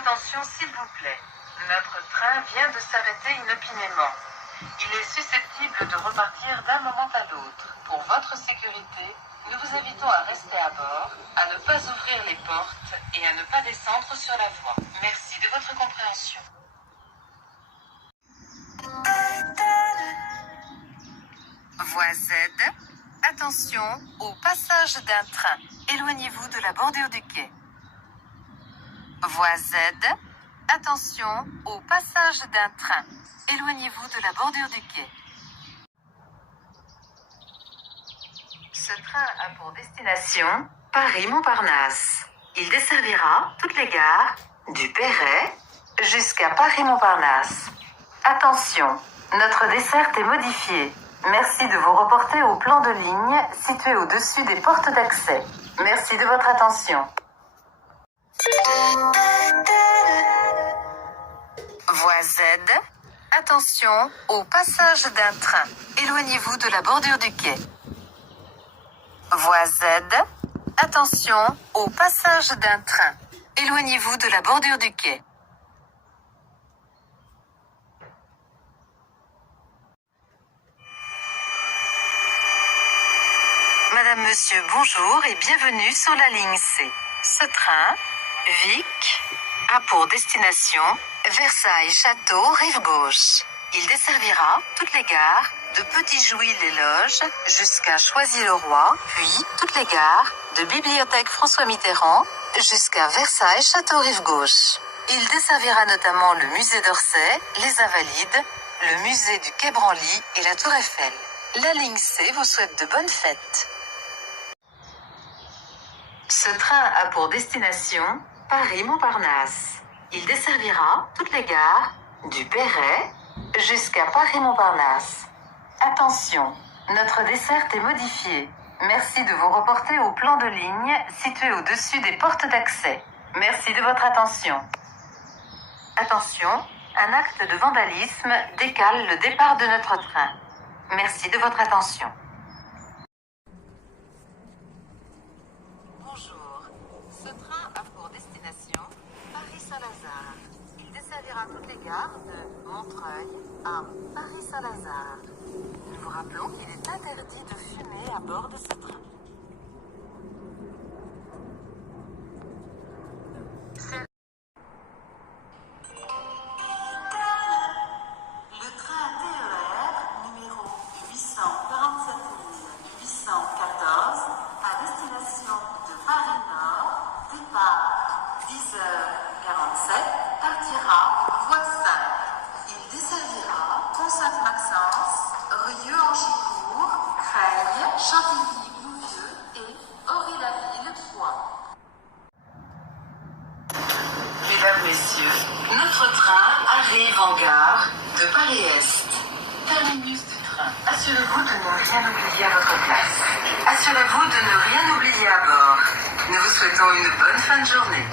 attention s'il vous plaît. Notre train vient de s'arrêter inopinément. Il est susceptible de repartir d'un moment à l'autre. Pour votre sécurité, nous vous invitons à rester à bord, à ne pas ouvrir les portes et à ne pas descendre sur la voie. Merci de votre compréhension. Voie Z. Attention au passage d'un train. Éloignez-vous de la bordure du quai. Voie Z. Attention au passage d'un train. Éloignez-vous de la bordure du quai. Ce train a pour destination Paris-Montparnasse. Il desservira toutes les gares du Perret jusqu'à Paris-Montparnasse. Attention, notre desserte est modifiée. Merci de vous reporter au plan de ligne situé au-dessus des portes d'accès. Merci de votre attention. Voie Z. Attention au passage d'un train. Éloignez-vous de la bordure du quai. Voie Z. Attention au passage d'un train. Éloignez-vous de la bordure du quai. Madame, Monsieur, bonjour et bienvenue sur la ligne C. Ce train, Vic, a pour destination Versailles-Château, rive gauche. Il desservira toutes les gares de Petit-Jouy-les-Loges jusqu'à Choisy-le-Roi, puis toutes les gares de Bibliothèque François Mitterrand jusqu'à Versailles-Château, rive gauche. Il desservira notamment le musée d'Orsay, les Invalides, le musée du Quai Branly et la Tour Eiffel. La ligne C vous souhaite de bonnes fêtes. Ce train a pour destination Paris-Montparnasse. Il desservira toutes les gares du Perret jusqu'à Paris-Montparnasse. Attention, notre desserte est modifiée. Merci de vous reporter au plan de ligne situé au-dessus des portes d'accès. Merci de votre attention. Attention, un acte de vandalisme décale le départ de notre train. Merci de votre attention. Bonjour, ce train a pour destination Paris-Saint-Lazare. Il desservira toutes les gares de Montreuil à Paris-Saint-Lazare. Nous vous rappelons qu'il est interdit de fumer à bord de ce train. Le train TER numéro 847 814 à destination de Paris-Nord, départ 10h47, partira voie 5. Il desservira Pont-Sainte-Maxence, Rieux-en-Chicourt, Creil, Chantilly-Bouvieux et Aury-la-Ville-Foix. Mesdames, Messieurs, notre train arrive en gare de Paris-Est. Terminus du train. Assurez-vous de ne rien oublier à votre place. Assurez-vous de ne rien oublier à bord. Nous vous souhaitons une bonne fin de journée.